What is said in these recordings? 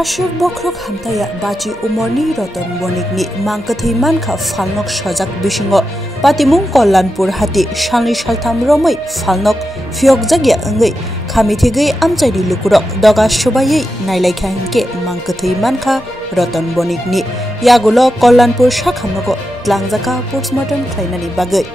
Ashok Bokrok Hamtaya Bachi Umorni Roton Bonikni Mangkathi Mankha Falnok Sojak Bishingo Patimung Kollanpur Hati Shalni Shaltham Romoi Falnok Fiok Jagya Angai Khamithigei Amchaidi Lukurok Doga Shobayei Nailai Khanke Mangkathi Mankha Roton Bonikni Yagulo Kollanpur Shakhamnoko Tlangjaka Postmortem Khlainani Bagai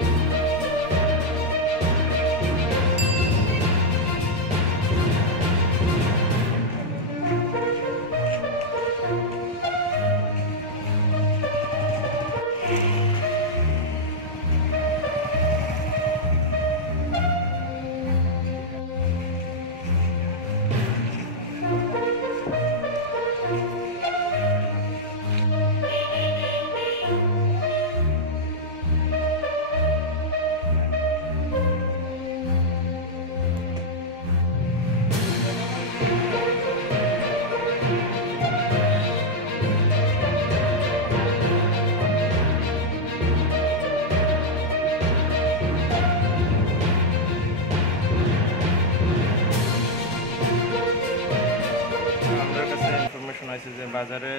বাজারে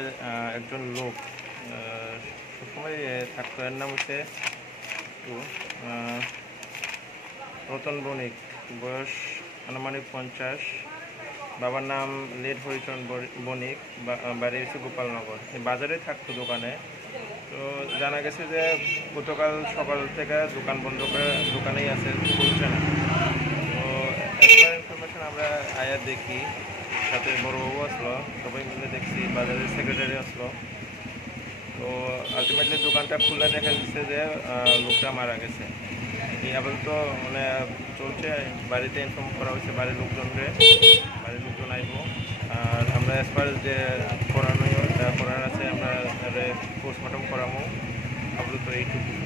একজন লোক সবসময় থাকতো, এর নাম হচ্ছে রতন বণিক, বয়স আনুমানিক 50, বাবার নাম লেট হরিচরণ বণিক, বাড়ি হচ্ছে গোপালনগর। বাজারে থাকতো দোকানে। তো জানা গেছে যে গতকাল সকাল থেকে দোকান বন্ধ করে দোকানেই আছে, খুলছে না। তো একটা ইনফরমেশন আমরা আয়া দেখি, সাথে বড়বাবু আসলো, সবাই মিলে দেখছি, বাজারের সেক্রেটারি আসলো। তো আলটিমেটলি দোকানটা খুলে দেখা যাচ্ছে যে লোকটা মারা গেছে। আপাতত মানে চলছে, বাড়িতে ইনফর্ম করা হয়েছে বাড়ির লোকজন আইব। আর আমরা এসপার যে করানো আছে আমরা পোস্টমর্টম করাবো, আপাতত এইটুকু।